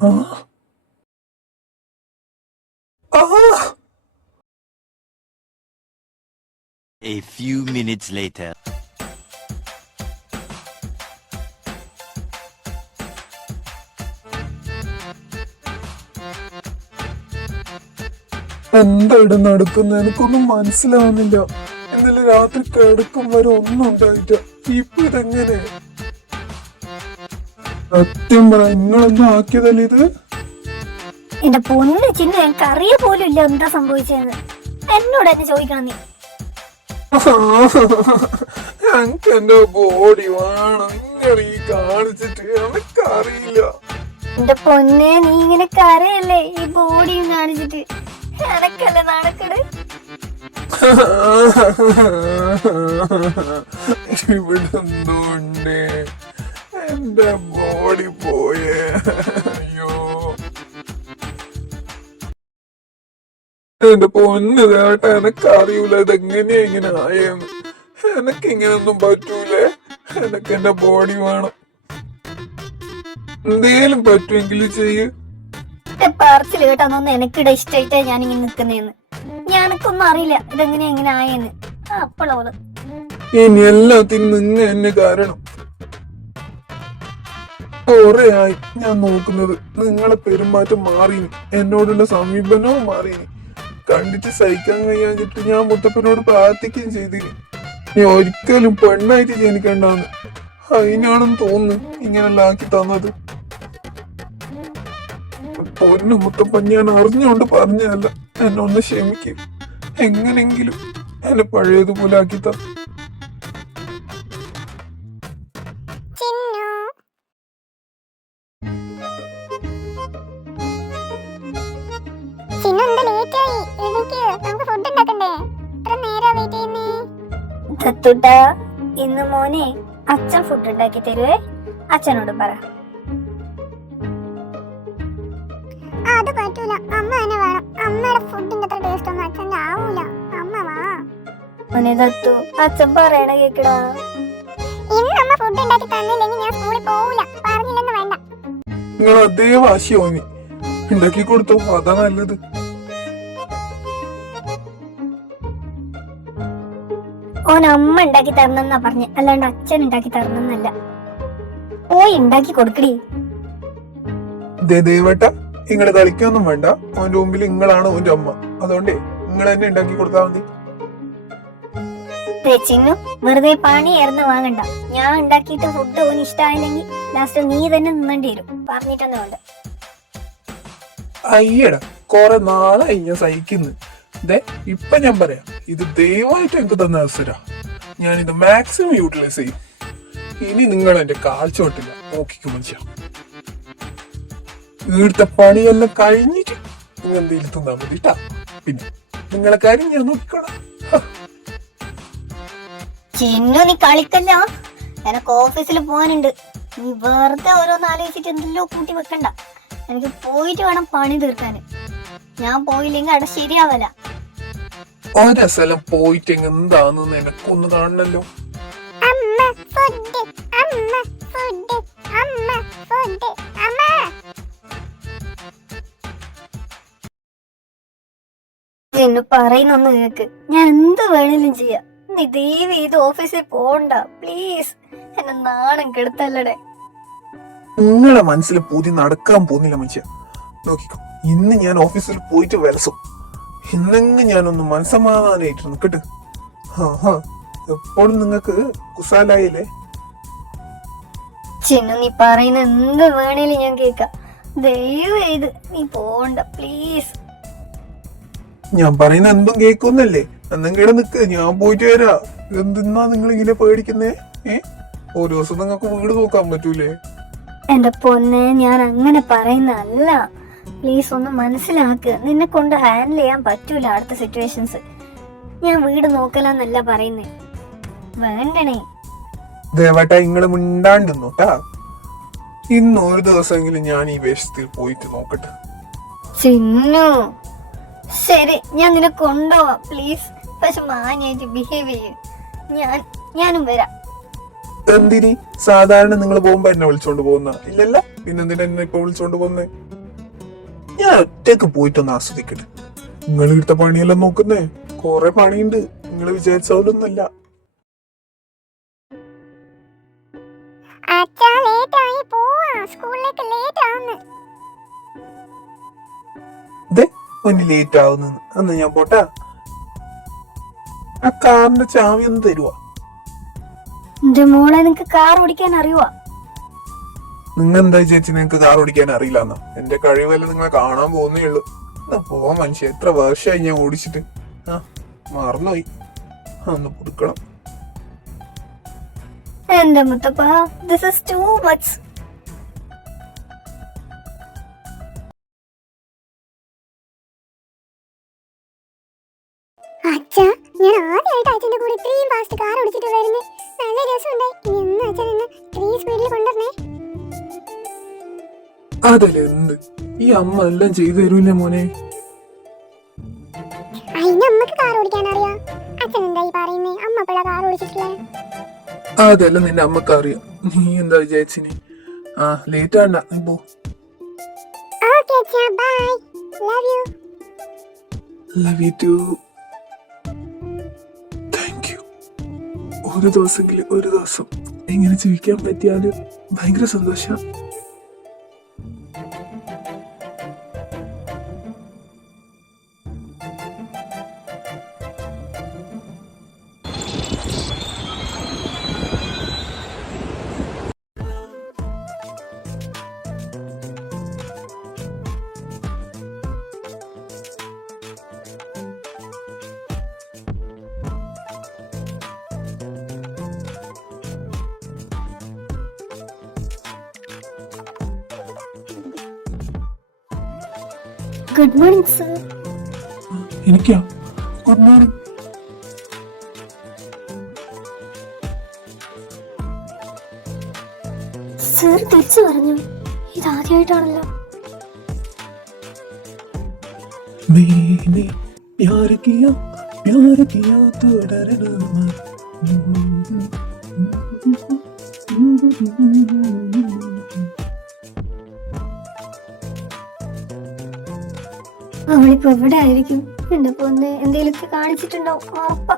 A few minutes later. എന്താ ഇവിടെ നടക്കുന്നത് എനിക്കൊന്നും മനസ്സിലാവുന്നില്ല. ഇന്നലെ രാത്രി കിടക്കും വരെ ഒന്നും ഉണ്ടായിട്ട. ഇപ്പൊ ഇതെങ്ങനെ? സത്യം പറ, നിങ്ങളൊന്നും ആക്കിയതല്ലേ ഇത്? എന്റെ പൊന്ന് ചിന്ന, എനിക്ക് അറിയ പോലും ഇല്ല എന്താ സംഭവിച്ചതെന്ന്. എന്നോട് എന്നെ ചോദിക്കണം നീ. ഞങ്ങക്ക് എന്റെ ബോഡി വേണം. നിങ്ങൾ ഈ കാണിച്ചിട്ട് എനിക്കറിയില്ല. എന്റെ പൊന്നെ, നീ ഇങ്ങനെ കരയല്ലേ ഈ ബോഡിയും കാണിച്ചിട്ട്? എനക്കല്ലേ നാണക്കേട്. ഇവിടെ എന്തുകൊണ്ട് എന്റെ ബോഡി പോയേ? അയ്യോ എന്റെ പൊന്ന് ചേട്ട, എനക്കറിയൂല ഇതെങ്ങനെയാ ഇങ്ങനെ ആയെന്ന്. എനക്ക് ഇങ്ങനൊന്നും പറ്റൂലേ. എനക്ക് എന്റെ ബോഡി വേണം. എന്തേലും പറ്റുമെങ്കിൽ ചെയ്യ്. പറച്ചില് കേട്ടാന്നൊന്നും എനിക്കിടെ ഇഷ്ടായിട്ടേ ഞാനിങ്ങനെ നിക്കുന്നേന്ന്. ഞാനൊക്കൊന്നും അറിയില്ല ഇതെങ്ങനെയാ ഇങ്ങനെ ആയെന്ന്. അപ്പോളോള് ഇനി എല്ലാത്തിനും നിങ്ങൾ എന്നെ കാരണം. കൊറേയായി ഞാൻ നോക്കുന്നത്. നിങ്ങളെ പെരുമാറ്റം മാറിനി, എന്നോടുള്ള സമീപനവും മാറിനി. കണ്ടിട്ട് സഹിക്കാൻ കഴിയാഞ്ഞിട്ട് ഞാൻ മുത്തപ്പനോട് പ്രാർത്ഥിക്കുകയും ചെയ്തിനി. നീ ഒരിക്കലും പെണ്ണായിട്ട് ജനിക്കണ്ടാന്ന്. അതിനാണെന്ന് തോന്നുന്നു ഇങ്ങനെല്ലാം ആക്കി തന്നത്. പൊന്നു മുത്തപ്പൻ, ഞാൻ അറിഞ്ഞുകൊണ്ട് പറഞ്ഞതല്ല. എന്നെ ഒന്ന് ക്ഷമിക്കും. എങ്ങനെങ്കിലും എന്നെ പഴയതുപോലെ ആക്കി താ. ഇന്ന് മോനെ അച്ഛൻ ഫുഡ് ഉണ്ടാക്കി തരുവേ. അച്ഛനോട് പറ. അത് പറ്റൂല, അമ്മ തന്നെ വേണം. അമ്മയുടെ ഫുഡിന്റെ അത്ര ടേസ്റ്റ് ഒന്നും അച്ഛൻ്റെ ആവൂല. അമ്മ വാ. മോനെ ദത്തു, അച്ഛൻ പറയണ കേക്കടാ. ഇന്ന് അമ്മ ഫുഡ് ഉണ്ടാക്കി തന്നില്ലെങ്കിൽ ഞാൻ സ്കൂളിൽ പോവൂല. പറഞ്ഞില്ലെന്ന് വേണ്ട. നിങ്ങൾ അതേ വാശിയോ നീ ഉണ്ടാക്കി കൊടുത്തോ, അതാ നല്ലത്. ഓൻ അമ്മ ഉണ്ടാക്കി തരണമെന്നാ പറഞ്ഞ, അല്ലാണ്ട് അച്ഛൻ ഉണ്ടാക്കി തരണമെന്നല്ല. പോയി ഉണ്ടാക്കി കൊടുക്കടി. ദേവേട്ട, നിങ്ങള് കളിക്കൊന്നും വേണ്ട. ഓന്റെ മുമ്പിൽ നിങ്ങളാണ് ഓന്റെ അമ്മ. അതുകൊണ്ടേ നിങ്ങൾ തന്നെ ഉണ്ടാക്കി കൊടുത്താൽ മതി. ചിന്നു, വെറുതെ പണിയായിരുന്നു വാങ്ങണ്ട. ഞാൻ ഉണ്ടാക്കിയിട്ട് ഫുഡ് ഓന് ഇഷ്ടമായില്ലെങ്കിൽ ലാസ്റ്റ് നീ തന്നെ നിന്നേണ്ടി വരും. പറഞ്ഞിട്ടൊന്നും വേണ്ട. അയ്യടാ, കൊറേ നാളായി ഞാൻ സഹിക്കുന്നു. ഇപ്പൊ ഞാൻ പറയാം, ഇത് ദയവായിട്ട് എനിക്ക് തന്ന അവസര. ഞാനിത് മാക്സിമം യൂട്ടിലൈസ് ചെയ്യും. ഇനി നിങ്ങൾ എന്റെ കാഴ്ചോട്ടില്ല നോക്കിക്കും മനസ്സിലാവും. ഇവിടുത്തെ പണിയെല്ലാം കഴിഞ്ഞിട്ട് നിങ്ങൾ എന്തെങ്കിലും തിന്നാൻ മതിട്ടാ. പിന്നെ നിങ്ങളെ കാര്യം ഞാൻ നോക്കിക്കോളാം. ചിന്നു, നീ കളിക്കല്ല. എനക്ക് ഓഫീസിൽ പോകാനുണ്ട്. നീ വെറുതെ ഓരോന്ന് ആലോചിച്ചിട്ട് എന്തെല്ലോ കൂട്ടി വെക്കണ്ട. എനിക്ക് പോയിട്ട് വേണം പണി തീർക്കാന്. ഞാൻ പോയില്ലെങ്കിൽ അവിടെ ശരിയാവല. ഓരോ സ്ഥലം പോയിട്ട് എന്താന്ന് എനക്കൊന്ന് കാണണല്ലോ. ചിന്നു, പറയുന്നൊന്ന് കേക്ക്. ഞാൻ എന്ത് വേണേലും ചെയ്യാം. നീ ദയവ് ചെയ്ത് ഓഫീസിൽ പോണ്ട പ്ലീസ്. എന്നെ നാണം കെടുത്തല്ലടെ. നിങ്ങളെ മനസ്സിൽ പൂതി നടക്കാൻ പോകുന്നില്ല മനുഷ്യ. നോക്കിക്കോ, ഇന്ന് ഞാൻ ഓഫീസിൽ പോയിട്ട് വലസും. ഇന്നെങ്കിൽ ഞാനൊന്ന് മനസ്സമാധാനായിട്ട് നിക്കട്ടെ. എപ്പോഴും നിങ്ങക്ക് കുസാലായില്ലേ? ചിന്നു, നീ പറയുന്ന എന്ത് വേണേലും ഞാൻ കേക്കാം. ദയവ് ചെയ്ത് നീ പോണ്ട പ്ലീസ്. ഞാൻ പറയുന്ന എന്തും കേൾക്കുന്നല്ലേ? എന്തെങ്കിലും നിക്ക്, ഞാൻ പോയിട്ട് വരാ. എന്തിന്നാ നിങ്ങൾ ഇങ്ങനെ പേടിക്കുന്നേ? ഒരു ദിവസം നിങ്ങൾക്ക് വീട് നോക്കാൻ പറ്റൂലേ? എന്റെ പൊന്നെ, ഞാൻ അങ്ങനെ പറയുന്നല്ല. പ്ലീസ് ഒന്ന് മനസ്സിലാക്ക്. നിന്നെ കൊണ്ട് ഹാൻഡിൽ ചെയ്യാൻ പറ്റൂല അടുത്ത സിറ്റുവേഷൻസ്. ഞാൻ വീട് നോക്കലാന്നല്ല പറയുന്നേ. വേണ്ടണേ. ദേവേട്ടാ, നിങ്ങള് മിണ്ടാണ്ടിന്നോട്ടാ. ഇന്ന് ഒരു ദിവസമെങ്കിലും ഞാൻ ഈ വേഷത്തിൽ പോയിട്ട് നോക്കട്ടെ. ചിന്നു, ശരി, ഞാൻ നിന്നെ കൊണ്ടുപോവാം പ്ലീസ്. പക്ഷെ മാന്യായിട്ട് ബിഹേവ് ചെയ്യും. ഞാനും വരാം. എന്തിനി? സാധാരണ നിങ്ങൾ പോകുമ്പോ എന്നെ വിളിച്ചോണ്ട് പോകുന്ന ഇല്ലല്ല? പിന്നെന്തിനാ എന്നെ ഇപ്പൊ വിളിച്ചോണ്ട് പോന്നേ? ഞാൻ ഒറ്റക്ക് പോയിട്ടൊന്ന് ആസ്വദിക്കട്ടെ. നിങ്ങൾ ഇവിടുത്തെ പണിയെല്ലാം നോക്കുന്നേ, കൊറേ പണിയുണ്ട്. നിങ്ങൾ വിചാരിച്ച പോലൊന്നല്ല. അച്ഛാ ലേറ്റ് ആയി പോവാ, സ്കൂളിലേക്ക് ലേറ്റ് ആവുന്നു. ഇതേ ഒന്ന് ലേറ്റ് ആവുന്നു. അന്ന് ഞാൻ പോട്ടാ. ആ കാറിന്റെ ചാവി ഒന്ന് തരുവാ? എന്റെ മോളെ, നിങ്ങക്ക് കാർ ഓടിക്കാൻ അറിയുവാ? നിങ്ങൾ എന്താ ചേച്ചി, നിങ്ങക്ക് കാർ ഓടിക്കാൻ അറിയില്ലെന്നോ? എന്റെ കഴിവെല്ലാം നിങ്ങളെ കാണാൻ പോകുന്നേ ഉള്ളൂ. പോവാൻ മനുഷ്യ, എത്ര വർഷമായി ഞാൻ ഓടിച്ചിട്ട്. ആ മറന്നുപോയി, ഒന്ന് പുതുക്കണം. എന്റെ മുത്തപ്പ, ദിസ് ഈസ് ടു മച്ച്. അച്ഛാ, ഞാൻ ആദ്യമായിട്ട് അച്ഛന്റെ കൂടെ ഇത്രയും ഫാസ്റ്റ് കാർ ഓടിച്ചിട്ട് വരുന്നേ. നല്ല രസമുണ്ടായി. ഇനി എന്ന് അച്ഛൻ എന്നെ ഇത്രയും സ്പീഡിൽ കൊണ്ടുവരണേ. അതല്ലേ എന്ത്, ഈ അമ്മ എല്ലാം ചെയ്തു തരൂല്ലേ മോനെ? അതിന് അമ്മക്ക് കാർ ഓടിക്കാൻ അറിയാം. അച്ഛൻ എന്തായി പറയുന്നേ? അമ്മ എപ്പോഴാ കാർ ഓടിച്ചിട്ടില്ലേ? അതെല്ലാം നിന്റെ അമ്മക്ക് അറിയാം. നീ എന്താ വിചാരിച്ചിനി? ആ ലേറ്റ് ആണ്ട, നീ പോ. ഓക്കേ അച്ഛാ, bye. Love you. Love you too. Thank you. ഒരു ദിവസം എങ്ങനെ ജീവിക്കാൻ പറ്റിയാല് ഭയങ്കര സന്തോഷം. Good morning sir. എനിക്കാ ഗുഡ് മോർണിംഗ്. സർ തിരിച്ചു പറഞ്ഞു. ഇതാദ്യമായിട്ടാണല്ലോ. मैंने प्यार किया तो डरना मत. അവളിപ്പോ എവിടെ ആയിരിക്കും? എന്റെ പൊന്നെ, എന്തെങ്കിലുമൊക്കെ കാണിച്ചിട്ടുണ്ടാവും ഉറപ്പാ.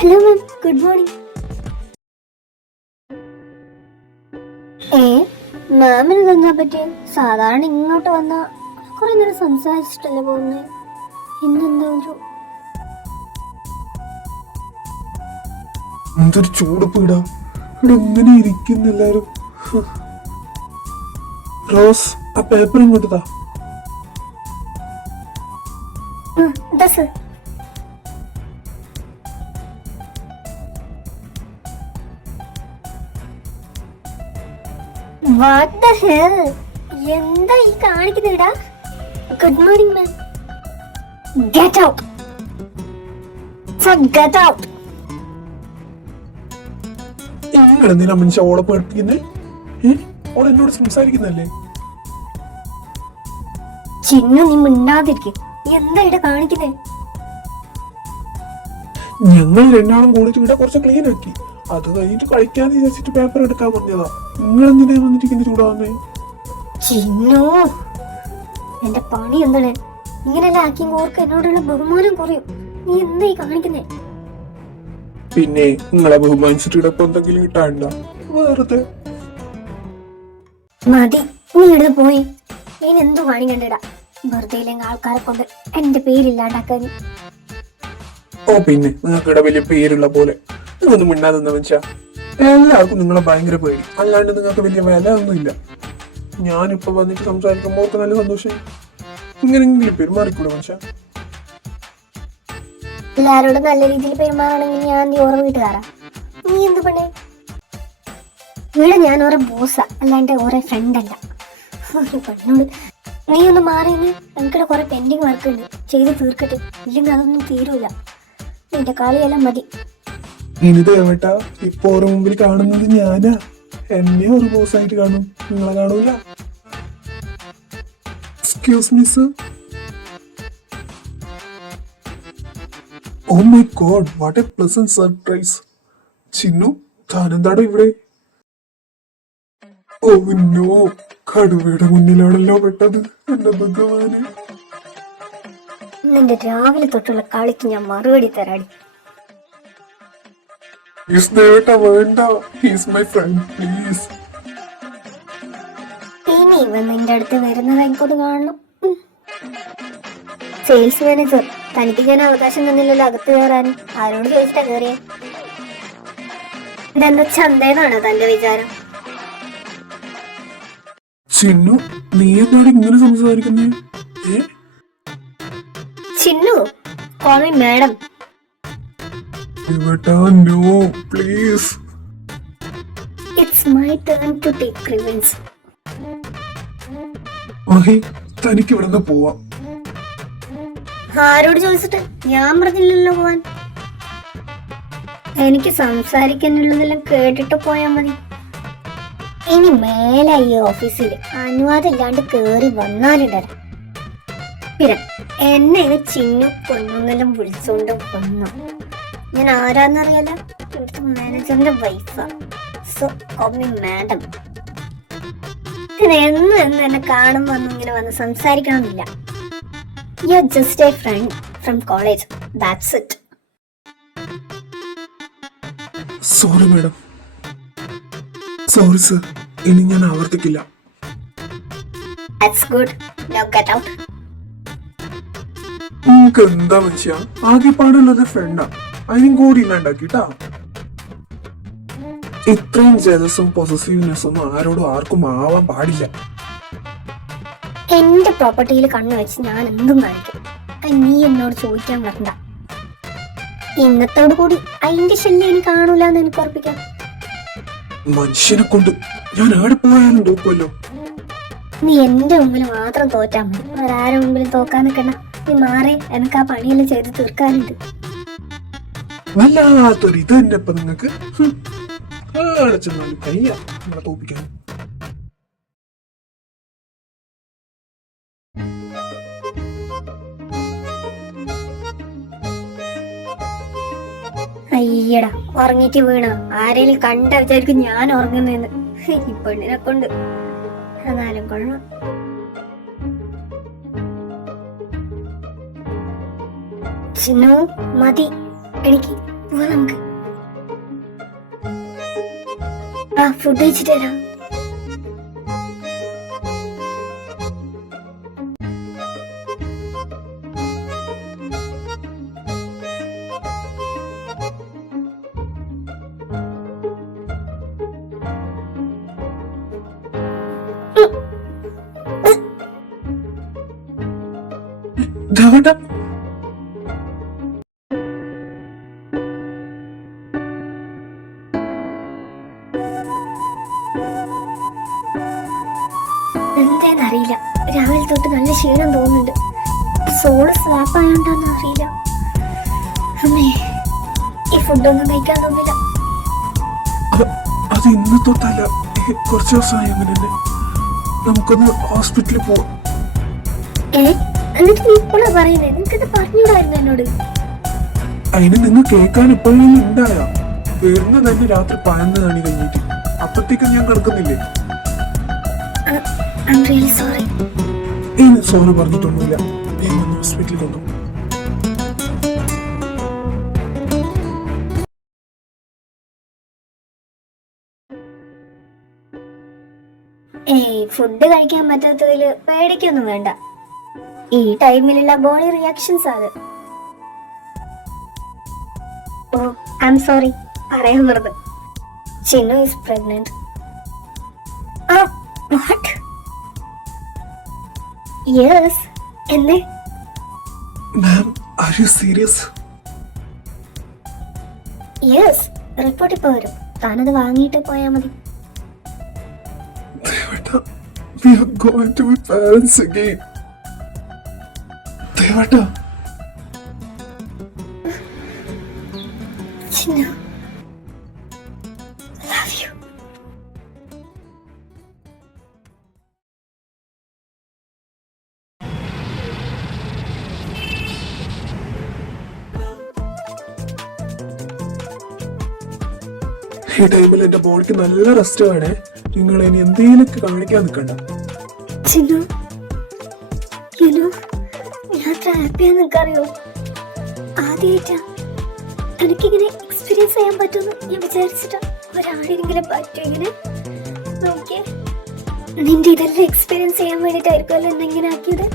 Hello ma'am, good morning. മാമിന് തന്നാ പറ്റി? സാധാരണ ഇങ്ങോട്ട് വന്ന കുറെ നേരം സംസാരിച്ചിട്ടല്ലേ പോകുന്നേ. ഇന്നെന്താ ഒരു എന്തൊരു ചൂടപ്പ് ഇടാ ഇവിടെ, ഇങ്ങനെ ഇരിക്കുന്ന എല്ലാരും. റോസ്, ആ പേപ്പർ ഇങ്ങോട്ട് താ. ഇതാ സർ. What the hell? എന്താ ഈ കാണിക്കുന്നെടാ? Good morning ma'am. Get out. Get out. നിങ്ങൾ എന്തിനാ മനുഷ്യ ഓളെ പേടിപ്പിക്കുന്നേ? ഓൾ എന്നോട് സംസാരിക്കുന്നല്ലേ? ചിന്നു, നീ മിണ്ടാതിരിക്കും. എന്താ ഇവിടെ കാണിക്കുന്നേ? ഞങ്ങൾ രണ്ടാളും കൂടിയിട്ട് ഇവിടെ കുറച്ച് ക്ലീൻ ആക്കി. അത് കഴിഞ്ഞിട്ട് കളിക്കാന്ന് വിചാരിച്ചിട്ട് പേപ്പർ എടുക്കാൻ പറഞ്ഞതാ. നിങ്ങൾ എന്തിനാ വന്നിരിക്കുന്ന ചൂടാവുന്നേ? ചിന്നു, എന്റെ പണി എന്താണ്? ഇങ്ങനെല്ലാം ആക്കി ഓർക്ക് എന്നോടുള്ള ബഹുമാനം കുറയും. നീ എന്താ ഈ കാണിക്കുന്നേ? പിന്നെ നിങ്ങളെ ബഹുമാനിച്ചിട്ട് ഇവിടെ എന്തെങ്കിലും കിട്ടാണ്ട വെറുതെ. മതി, നീ എടുത്ത് പോയി. ഇനി എന്തു കാണിക്കണ്ടടാ? വെറുതെ ഇല്ലെങ്കിൽ ആൾക്കാരെ കൊണ്ട് എന്റെ പേരില്ലാണ്ടാക്കാൻ. ഓ പിന്നെ നിങ്ങൾക്ക് ഇവിടെ വലിയ പേരുള്ള പോലെ നിങ്ങളൊന്നും മിണ്ടാതെന്ന് വെച്ചാ എല്ലാവർക്കും നിങ്ങളെ ഭയങ്കര പേടി. അല്ലാണ്ട് നിങ്ങൾക്ക് വലിയ വില ഒന്നുമില്ല. ഞാനിപ്പോ വന്നിട്ട് സംസാരിക്കുമ്പോൾ അവർക്ക് നല്ല സന്തോഷം. ഇങ്ങനെങ്കിലും പെരുമാറിക്കൂടെ മനുഷ്യ? എല്ലാരോടും നല്ല രീതിയിൽ പെരുമാറണമെങ്കിൽ ഞാൻ നീ ഓരോ വീട്ടുകാരാ. നീ എന്ത് പണേ? ഇവിടെ ഞാൻ ഓരോ ബോസാ, അല്ലാണ്ട് ഓരോ ഫ്രണ്ട് അല്ല. പെണ്ണോട് നീ ഒന്ന് മാറിയെന്ന്. എനിക്കിടെ കുറെ പെൻഡിങ് വർക്ക് ഉണ്ട്, ചെയ്ത് തീർക്കട്ടെ. ഇല്ലെങ്കിൽ അതൊന്നും തീരൂല. നിന്റെ കളിയെല്ലാം മതി. ഇനി ദേവട്ടാ, ഇപ്പൊ ഓരോ മുമ്പിൽ കാണുന്നത് ഞാനാ. എന്നെ ഒരു ബോസായിട്ട് കാണും, നിങ്ങളെ കാണൂല. Excuse me sir. Oh my god, what a pleasant surprise. Chinnu, താനെന്താടോ ഇവിടെ? ഓ നോ, കടുവയുടെ മുന്നിലാണല്ലോ പെട്ടത്. എന്റെ ഭഗവാന്. നിന്റെ രാവിലെ തൊട്ടുള്ള കളിക്ക് ഞാൻ മറുപടി തരാടി. വേണ്ട, ഹീസ് മൈ ഫ്രണ്ട്, പ്ലീസ്. ഇനി ഇവൻ നിന്റെ അടുത്ത് വരുന്നത് എനിക്കൊന്ന് കാണണം. സെയിൽസ് മാനേജർ, തനിക്ക് ഞാൻ അവകാശം തന്നില്ലല്ലോ അകത്ത് കയറാൻ. ആരോട് ചോദിച്ചിട്ടാ കയറിയ? ഇതെന്താ ചന്തേന്നാണോ തന്റെ വിചാരം? ചിന്നു, നീ എന്താണ് ഇങ്ങനെ സംസാരിക്കുന്നേ? Chinnu, call me madam. No please. It's my turn to take revenge. Mahi, തനിക്ക് ഇവിടെ നിന്ന് പോവാം. ആരോട് ചോദിച്ചിട്ട്? ഞാൻ പറഞ്ഞില്ലല്ലോ പോവാൻ. എനിക്ക് സംസാരിക്കാനുള്ളതെല്ലാം കേട്ടിട്ട് പോയാ മതി. ഇനി മേലെ ഈ ഓഫീസിൽ അനുവാദം ഇല്ലാണ്ട് കേറി വന്നാലിടല. പിന്നെ എന്നെ ഇത് ചിന്നു കൊന്നെല്ലാം വിളിച്ചോണ്ട് വന്നു. ഞാൻ ആരാന്നറിയാലോ? ഇവിടുത്തെ മാനേജറിന്റെ വൈഫാ. So call me madam. പിന്നെ എന്നും എന്നെ കാണുമ്പോ ഒന്നും ഇങ്ങനെ വന്ന് സംസാരിക്കണമെന്നില്ല. You are just a friend from college, that's it. Sorry madam. Sorry sir, ഇനി ഞാൻ ആവർത്തിക്കില്ല. That's good. Now get out. നിങ്ങൾക്ക് എന്താ മനുഷ്യ, ആകെ പാടുള്ളത് ഫ്രണ്ടാ. അതിനും കൂടി ഇല്ലാണ്ടാക്കിട്ടാ. ഇത്രയും ജലസും പൊസസീവ്നെസ്സും ഒന്നും ആരോടും ആർക്കും ആവാൻ പാടില്ല. എന്റെ പ്രോപ്പർട്ടിയിൽ കണ്ണു വെച്ച് ഞാൻ എന്തും കാണിക്കും. നീ എന്നോട് ചോദിക്കാൻ വരണ്ട. ഇന്നത്തോടു കൂടി അതിന്റെ ശല്യം എനിക്ക് കാണൂലെന്ന് എനിക്ക് ഉറപ്പിക്കാം. മനുഷ്യനെ കൊണ്ട് ഞാൻ ആടെ പോയാലും തോക്കുമല്ലോ. നീ എന്റെ മുമ്പിൽ മാത്രം തോറ്റാ മതി, വേറെ ആരുടെ മുമ്പിലും തോക്കാൻ നിൽക്കണ്ട. നീ മാറി, എനിക്ക് ആ പണിയെല്ലാം ചെയ്ത് തീർക്കാനുണ്ട്. വല്ലാത്തൊരു ഇത് തന്നെ ഇപ്പൊ നിങ്ങക്ക്. ചെന്നാലും കയ്യാ നിങ്ങളെ തോപ്പിക്കാൻ. അയ്യടാ, ഉറങ്ങിട്ട് വീണ. ആരേലും കണ്ട വിചാരിക്കും ഞാൻ ഉറങ്ങുന്നെന്ന്. ഈ പെണ്ണിനെ കൊണ്ട് എന്നാലും കൊള്ളാം. ചിന്നു, മതി, എനിക്ക് പോവാം. നമുക്ക് ഫുഡ് കഴിച്ചിട്ട് തരാം. ദേവട്ടാ, എന്തേന്നറിയില്ല, രാവിലെ തൊട്ട് നല്ല ക്ഷീണം തോന്നുന്നുണ്ട്. സോള് സ്വാപ്പ് ആയോണ്ടാന്ന് അറിയില്ല. അമ്മേ, ഈ ഫുഡൊന്നും കഴിക്കാൻ തോന്നില്ല. അത് ഇന്ന് തൊട്ടല്ല, കുറച്ച് ദിവസമായി അങ്ങനെ തന്നെ. നമുക്കൊന്ന് ഹോസ്പിറ്റലിൽ പോവാം. എന്നിട്ട് നീ ഇപ്പോഴാ പറയുന്നേ? നിനക്കിത് പറഞ്ഞൂടായിരുന്നു എന്നോട്? അതിന് നിങ്ങൾ കേൾക്കാൻ ഇപ്പോഴും ഉണ്ടായ വരുന്ന തന്നെ രാത്രി 11 മണി കഴിഞ്ഞിട്ട്. അപ്പത്തേക്കും ഞാൻ കിടക്കുന്നില്ലേ? സോറി പറഞ്ഞിട്ടൊന്നുമില്ല. ഹോസ്പിറ്റലിൽ കൊണ്ടു. ഫുഡ് കഴിക്കാൻ പറ്റാത്തതില് പേടിക്കൊന്നും വേണ്ട. ഈ ടൈമിലുള്ള ബോഡി റിയാക്ഷൻസ് അത്. ഓ, ഐ ആം സോറി, പറയാൻ വെറുതെ. Chinnu is pregnant. What? Yes. എന്നെ? Ma'am, are you serious? Yes. Report ഇപ്പൊ വരും. താനത് വാങ്ങിയിട്ട് പോയാ മതി. We are going to be parents again. Devata. Chinnu, love you. ഈ ടൈമിൽ എന്റെ ബോഡിക്ക് നല്ല റെസ്റ്റ് വേണേ. നിങ്ങൾ ഇനി എന്തെങ്കിലുമൊക്കെ കാണിക്കാൻ നിൽക്കണ്ട. ചിന്നു, യുനോ, ഞാൻ അത്ര ഹാപ്പിയാന്ന് നിനക്കറിയോ? ആദ്യമായിട്ടാ എനിക്കിങ്ങനെ എക്സ്പീരിയൻസ് ചെയ്യാൻ പറ്റുമെന്ന് ഞാൻ വിചാരിച്ചിട്ടാ. ഒരാളെങ്കിലും പറ്റും ഇങ്ങനെ. നോക്കിയേ, നിന്റെ ഇതെല്ലാം എക്സ്പീരിയൻസ് ചെയ്യാൻ വേണ്ടിട്ടായിരിക്കുമല്ലോ എന്നെ ഇങ്ങനെ ആക്കിയത്.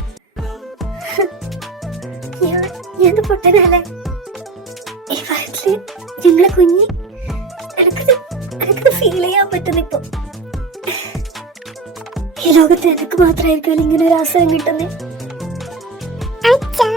ഞാൻ പൊട്ടനല്ലേ? ഈ വയറ്റില് ഞങ്ങളെ കുഞ്ഞി എനിക്കത് ഫീൽ ചെയ്യാൻ പറ്റുന്നിപ്പോ. ഈ ലോകത്ത് എനിക്ക് മാത്രമായിരിക്കും ഇങ്ങനെ ഒരു അവസരം കിട്ടുന്നേ. അച്ഛാ